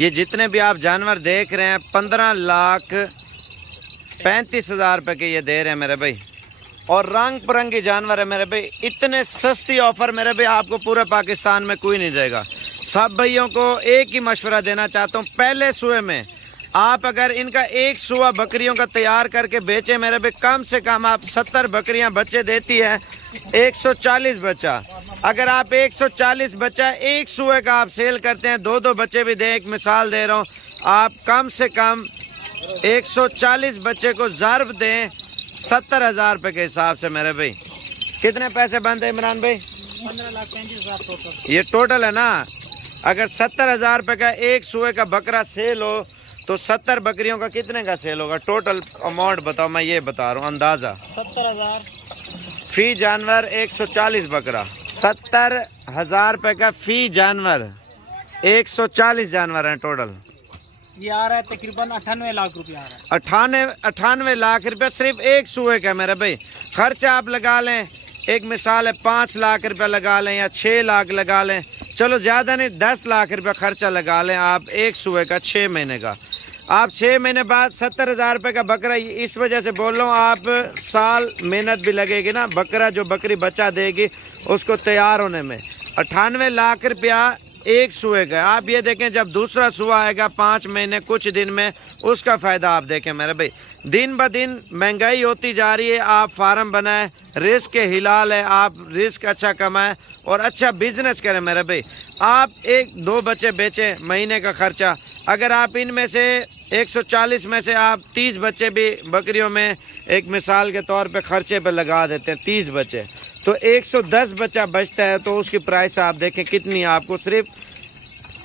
ये जितने भी आप जानवर देख रहे हैं 15,35,000 रुपये के ये दे रहे हैं मेरे भाई। और रंग बिरंगे जानवर है मेरे भाई। इतने सस्ती ऑफर मेरे भाई आपको पूरे पाकिस्तान में कोई नहीं देगा। सब भाइयों को एक ही मशवरा देना चाहता हूँ, पहले सुए में आप अगर इनका एक सुआ बकरियों का तैयार करके बेचे मेरे भाई, कम से कम आप 70 बकरियां बच्चे देती है, 140 बच्चा। अगर आप 140 बच्चा एक सुए का आप सेल करते हैं, 2-2 बच्चे भी दें, एक मिसाल दे रहा हूँ, आप कम से कम 140 बच्चे को ज़र्ब दें 70,000 रुपये के हिसाब से मेरे भाई। कितने पैसे बनते हैं इमरान भाई? 15,35,000 टोटल। ये टोटल है ना। अगर 70,000 रुपये का एक सुए का बकरा सेल हो तो 70 बकरियों का कितने का सेल होगा? टोटल अमाउंट बताओ, मैं ये बता रहा हूँ अंदाज़ा। 70,000 फी जानवर 140 बकरा, 70,000 रुपये का फी जानवर, 140 जानवर हैं टोटल। ये आ रहा है तकरीबन 98 लाख रुपया आ रहा है। 98 लाख रुपया सिर्फ एक सुए का मेरे भाई। खर्चा आप लगा लें, एक मिसाल है 5 लाख रुपया लगा लें या 6 लाख लगा लें, चलो ज़्यादा नहीं 10 लाख रुपया खर्चा लगा लें आप एक सुए का 6 महीने का। आप 6 महीने बाद 70,000 रुपये का बकरा, इस वजह से बोल रहा हूँ आप साल मेहनत भी लगेगी ना, बकरा जो बकरी बच्चा देगी उसको तैयार होने में। 98 लाख रुपया एक सुए का। आप ये देखें जब दूसरा सुआ आएगा 5 महीने कुछ दिन में, उसका फ़ायदा आप देखें मेरे भाई। दिन ब दिन महंगाई होती जा रही है, आप फार्म बनाएं, रिस्क के हिलाल है, आप रिस्क अच्छा कमाएं और अच्छा बिजनेस करें मेरे भाई। आप 1-2 बच्चे बेचें, महीने का खर्चा अगर आप इनमें से 140 में से आप 30 बच्चे भी बकरियों में एक मिसाल के तौर पे खर्चे पे लगा देते हैं, 30 बच्चे तो 110 बच्चा बचता है। तो उसकी प्राइस आप देखें कितनी, आपको सिर्फ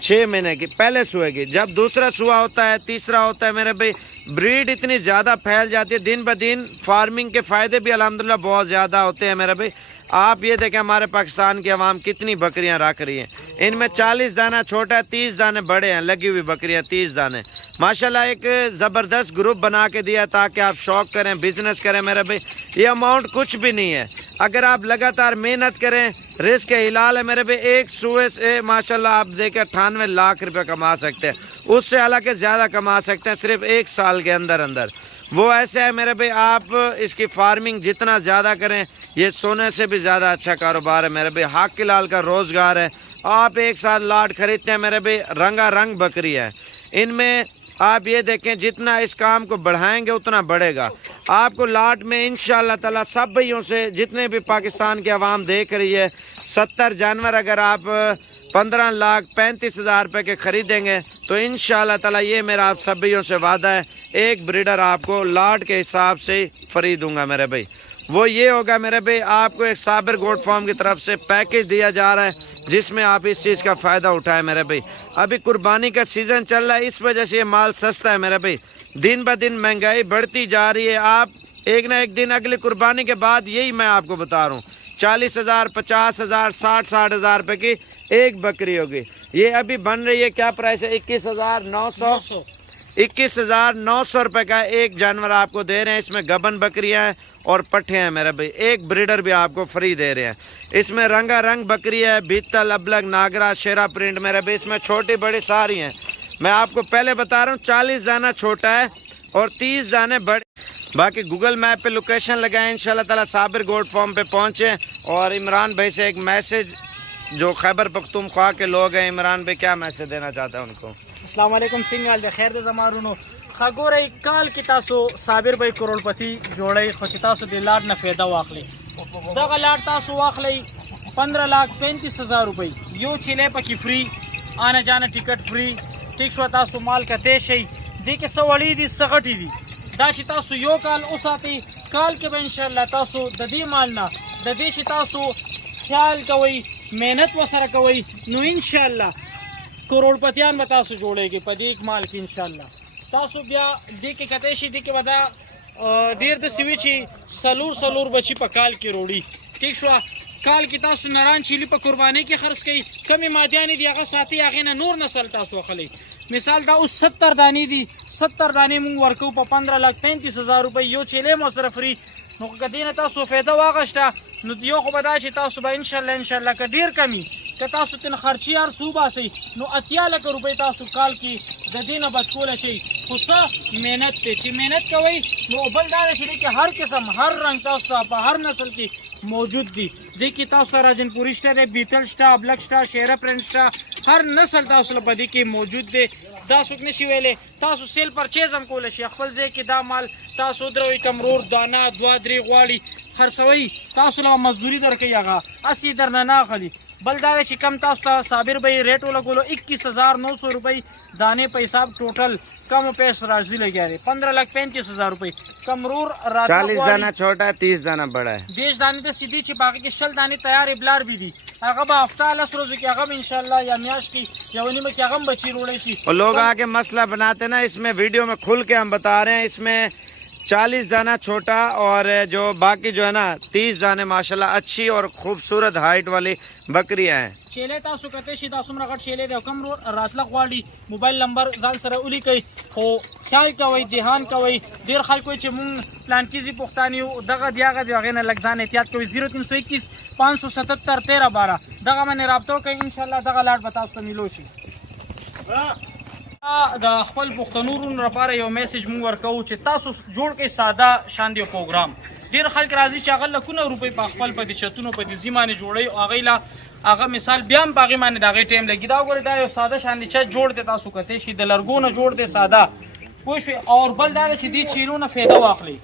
6 महीने की पहले सुए की। जब दूसरा सुआ होता है, तीसरा होता है मेरे भाई, ब्रीड इतनी ज़्यादा फैल जाती है, दिन ब दिन फार्मिंग के फ़ायदे भी अल्हम्दुलिल्लाह बहुत ज़्यादा होते हैं मेरे भाई। आप ये देखें हमारे पाकिस्तान की आवाम कितनी बकरियां रख रही हैं, इनमें 40 दाना छोटा है, 30 दाने बड़े हैं, लगी हुई बकरियां 30 दाने। माशाल्लाह एक ज़बरदस्त ग्रुप बना के दिया ताकि आप शौक करें, बिजनेस करें मेरे भाई। ये अमाउंट कुछ भी नहीं है, अगर आप लगातार मेहनत करें, रिस्क के हिलाल है मेरे भाई। एक सुए से माशाल्लाह आप देखें 98 लाख रुपये कमा सकते हैं, उससे हालांकि ज़्यादा कमा सकते हैं सिर्फ 1 साल के अंदर अंदर। वो ऐसे है मेरे भाई, आप इसकी फार्मिंग जितना ज़्यादा करें, ये सोने से भी ज़्यादा अच्छा कारोबार है मेरे भाई। हक के लाल का रोज़गार है। आप एक साथ लाट खरीदते हैं मेरे भाई, रंगा रंग बकरी है इनमें। आप ये देखें जितना इस काम को बढ़ाएंगे उतना बढ़ेगा। आपको लाट में इंशाअल्लाह ताला सब भाइयों से, जितने भी पाकिस्तान की आवाम देख रही है, 70 जानवर अगर आप 15,35,000 रुपये के ख़रीदेंगे तो इंशाअल्लाह ताला ये मेरा आप सब भाइयों से वादा है, एक ब्रीडर आपको लाट के हिसाब से फ्री दूंगा मेरे भाई। वो ये होगा मेरे भाई, आपको एक साबिर गोट फार्म की तरफ से पैकेज दिया जा रहा है जिसमें आप इस चीज़ का फ़ायदा उठाएं मेरे भाई। अभी कुर्बानी का सीज़न चल रहा है, इस वजह से ये माल सस्ता है मेरे भाई। दिन ब दिन महंगाई बढ़ती जा रही है। आप एक ना एक दिन अगली कुर्बानी के बाद, यही मैं आपको बता रहा हूँ, 40,000, 50,000, 60,000 रुपये की एक बकरी होगी। ये अभी बन रही है, क्या प्राइस है? 21,900 रुपये का एक जानवर आपको दे रहे हैं। इसमें गबन बकरियां हैं और पट्ठे हैं मेरे भाई, एक ब्रीडर भी आपको फ्री दे रहे हैं। इसमें रंगा रंग बकरी है, बीतल, अबलग, नागरा, शेरा प्रिंट मेरे भाई। इसमें छोटी बड़ी सारी हैं। मैं आपको पहले बता रहा हूँ 40 दाना छोटा है और 30 दाने बड़े। बाकी गूगल मैप पे लोकेशन लगाएं, इंशाल्लाह ताला साबिर गोट फार्म पे पहुँचे। और इमरान भाई से एक मैसेज, जो खैबर पख्तूनख्वा के लोग हैं, इमरान भाई क्या मैसेज देना चाहते हैं उनको? अस्सलाम वालेकुम सिंगाल दे खैर दे जमारुनो खगोरे काल की तासो साबिर भाई करोड़पति जोड़े खुशितासो दे लाड न फायदा वाखले दगा लाड तासो वाखले 15,35,000 रुपये। यो चिले पकी फ्री, आना जाना टिकट फ्री, ठीक शो तासो माल का तेशई दी के सवड़ी दी सगटी दी दाशी तासो यो काल उसाती काल के इंशाल्लाह तासो ददी मालना ददी तासो ख्याल कवई मेहनत वसर कवई नो इंशाल्लाह करोड़पतियान बतासो जोड़ेगी पदीक माल की इंशाल्लाह। तासो ब्या दी के कतेशी दी के बता देर द सिविची सलूर बची पकाल की रोड़ी, ठीक शो काल की तासो नरान चिली पर कुर्बानी की खर्च कई कमी मादियानी दी अगर साथी आगे ना नूर नसल तासो खली मिसाल दा उस 70 दानी दी 70 दानी मुंग वर्कू पर 15,35,000 रुपये यो चेले मोसर फ्री नो कदीना तासो फायदा वागश्ता नो दियो को बता तासो बा इंशाल्लाह का ढेर कमी که تاسو تن خرچي هر څو باسئ نو 80 لکه روپۍ تاسو کال کې د دې نه بچ کولی شئ. خو څه محنت دی چې محنت کوئ نو بل دا دی چې دې کې هر قسم هر رنګ تاسو ته په هر نسل کې موجود دي. دې کې تاسو ته راجنپوري شته دی، بیتل شته، ابلک شته، شیره پرنټ شته، هر نسل تاسو په دې کې موجود دی. دا څوک نشي ویلی تاسو سیل پرچیز هم کولی شئ. خپل ځای کې دا مال تاسو ودروئ کمرور دانه 2-3 غواړي خرڅوئ تاسو له مزدوري درکوي هغه هسې درنه نه اخلي. بل دا دی چې کم تاسو ته صابر به یې ریټ ولګولو 21,900 روپۍ دانې په حساب ټوټل کم پیس راځي لګیا دی 15,35,000 روپۍ. کمرور 40 दाना छोटा है 30 दाना बड़ा है. 20 दाने ته سیدھی چې باقي کې 60 دانې تیار بلار بھی دي هغه به هفته 10 ورځې کې هغه ان شاء الله یا میاشت کې یا ونیمه کې هغه بچی روړی شي. और लोग आके मसला बनाते ना, इसमें वीडियो में खुल के हम बता रहे हैं. इसमें 40 दाना छोटा और जो बाकी जो है ना 30 दाने माशाल्लाह अच्छी और खूबसूरत हाइट वाली बकरियां हैं. چیلې تاسو کته شي تاسو مرغټ چیلې د کم راتله غواړي موبایل نمبر ځان سره ولیکئ. خو خیال کوئ دهان کوئ. ډېر خلکو چې مونږ پلان کیزي پښتانه یو دغه دیغه د هغې نه لږ ځان احتیاط کوئ. 0321 577 1312 دغه باندې رابطه وکئ ان شاء الله دغه لاټ به تاسو ته میلو شي. د خپل پښتنو ورونو لپاره یو میسج مونږ ورکوو چې تاسو جوړ کړئ ساده شان دی پروګرام. ډېر خلک راځي چې هغه لکونه روپۍ په خپل په دې چتونو په دې ځي باندې جوړوي او هغوی له هغه مثال بیا هم په هغې باندې د هغې ټایم لګي. دا وګورئ دا یو ساده شان دی چت جوړ دی تاسو کتی شي د لرګو نه جوړ دی ساده پوه شوې. او بل دا دی چې دې چیلو نه فایده واخلئ.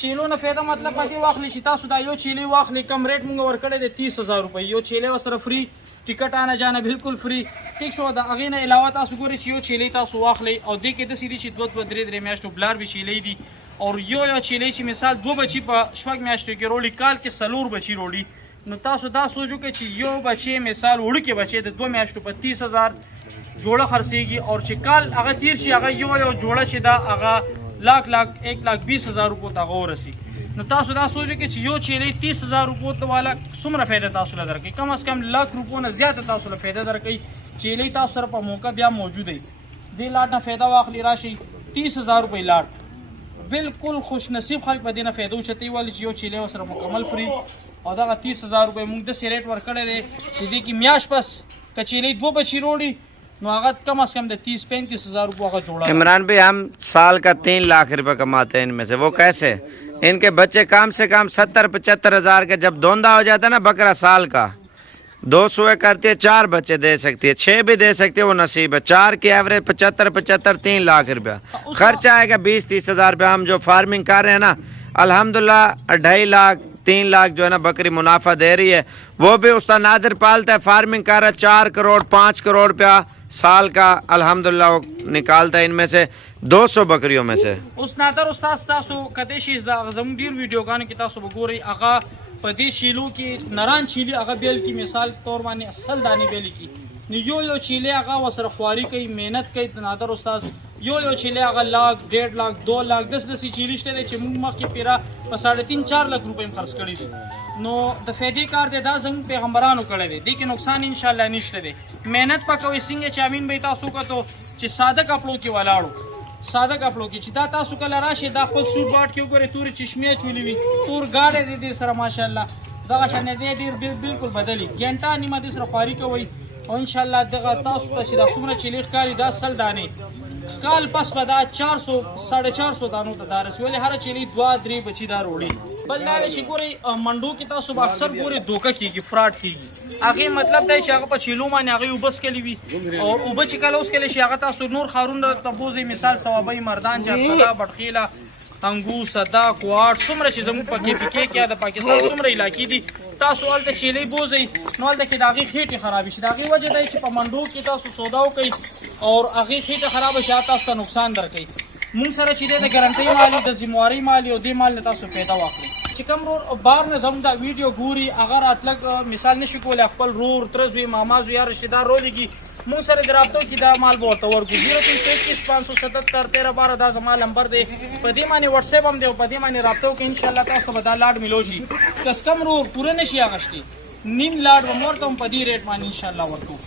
چیلو نه فایده مطلب په دې واخلئ چې تاسو دا یو چیلې واخلئ کم ریټ مونږ ورکړی دی 30,000 روپۍ. یو چیلې ورسره فری ټکټ آنا جانا بالکل فری ټیک شو. د هغې نه علاوه تاسو ګورئ چې یو چیلې تاسو واخلئ او دې کې داسې دي چې 2-3 میاشتو بلار به چیلې دي او یو چیلې چې مثال 2 بچي په شپږ میاشتو کې روړي کال کې 4 بچي روړي نو تاسو دا سوچو کې چې یو بچي مثال وړوکی بچي د 2 میاشتو په 30,000 جوړه خرڅېږي او چې کال هغه تیر شي هغه یو جوړه چې دا هغه 1,20,000 روپو ته هغه ورسي. نو تاسو دا سوچو کې چې یو چیلې 30,000 روپو ته والا څومره فایده تاسو له درکوي. کم از کم 1,00,000 روپو نه زیاته تاسو له فایده درکوي. چیلې تاسو سره په موقع بیا موجود دی. دې لاټ نه فایده واخلي راشي 30,000 روپۍ لاټ. بالکل خوش نصیب خلک په دې نه فایده اوچتوي ولې چې یو چیلې ورسره مکمل فری او دغه 30,000 روپۍ موږ داسې ریټ ورکړی دی چې دې کې میاشت بس که چیلې 2 بچي روړي نو هغه کم از کم د 30-35,000 روپو هغه جوړه. इमरान भाई हम साल का 3 लाख रुपए कमाते हैं इनमें से. वो कैसे? इनके बच्चे कम से कम 70-75 हज़ार के जब दोंदा हो जाता है ना बकरा साल का 2 सुए करती है 4 बच्चे दे सकती है 6 भी दे सकती है वो नसीब है. 4 की एवरेज 75 3 लाख रुपया खर्चा आएगा 20-30 हज़ार रुपया. हम जो फार्मिंग कर रहे हैं ना अल्हम्दुलिल्लाह 2.5 लाख 3 लाख जो है ना बकरी मुनाफा दे रही है. वो भी उसका नादिर पालता है फार्मिंग कर रहा है 4 करोड़ 5 करोड़ रुपया साल का अल्हम्दुलिल्लाह वो निकालता है इनमें से 200 बकरियों में से. اوس نادر استاد تاسو کته شي زموږ ډیر ویډیوګانو کې تاسو وګورئ هغه په دې چیلو کې نران چیلي هغه بیل کې مثال تور باندې اصل دانی بیل کې نو یو چیلې هغه وسره خواري کوي محنت کوي. نادر استاد یو چیلې هغه 1,00,000 1.5 लाख 2 लाख 10 چیلې شته چې موږ مخکې پیرا په 3.5-4 लाख روپۍ خرڅ کړي دي. نو د فیدی کار دی دا زموږ پیغمبرانو کړی دی. دې کې نقصان ان شاء الله نشته دی. محنت پکوي څنګه چې امین به تاسو کتو چې ساده کپړو کې ولاړو ساده کپړو کې چې دا تاسو کله راشي دا خپل سوټ باټ کې وګورئ تورې چشمې چولې وي تور ګاډې دې سره ماشاءالله دغه شان دې ډېر بالکل بدلی ګنټه نیمه دې سره خواري کوي او ان شاء الله دغه تاسو ته چې دا څومره چیلې ښکاري دا سل دانې کال پس به دا 400-450 دانو ته دا رسي ولې هره چیلې 2-3 بچي دا روړي. بل دا چې ګورئ منډو کې تاسو به اکثر ګورئ دوکه کېږي فراډ کېږي. هغې مطلب دی چې هغه په چیلو باندې هغې اوبه څکلي وي او اوبه چې کله وڅکلی شي هغه تاسو نور ښارونه ته بوځئ مثال ثوابۍ مردان جرسدا بټخیله انګو صدا کوټ څومره چې زموږ په کې کې د پاکستان څومره علاقې دي تاسو هلته شیلې بوځئ نو هلته کې د هغې خېټې خرابې شي. د هغې وجه دی چې په منډو کې تاسو سودا وکئ او هغې خېټه خرابه شي تاسو ته نقصان درکوي. مونږ سره چې دی د ګرنټۍ مال د ذموارۍ مال او دې مال نه تاسو فایده واخلئ. چې کوم رور بار نه زموږ دا ویډیو ګوري هغه راتلک مثال نشي کولی خپل رور تره زوی ماما زوی یا رشته دار رولېږي مونږ سره د رابطو کې دا مال به ورته ورکړو. 0321 577 1312 دا زما نمبر دی. په دې باندې وټساپ هم دی او په دې باندې رابطه وکړئ انشاءالله تاسو ته به دا لاډ میلو شي. کس کم رور پوره نشي اخیستی نیم لاډ به م ورته هم په دې ریټ باندې انشاءالله ورکوو.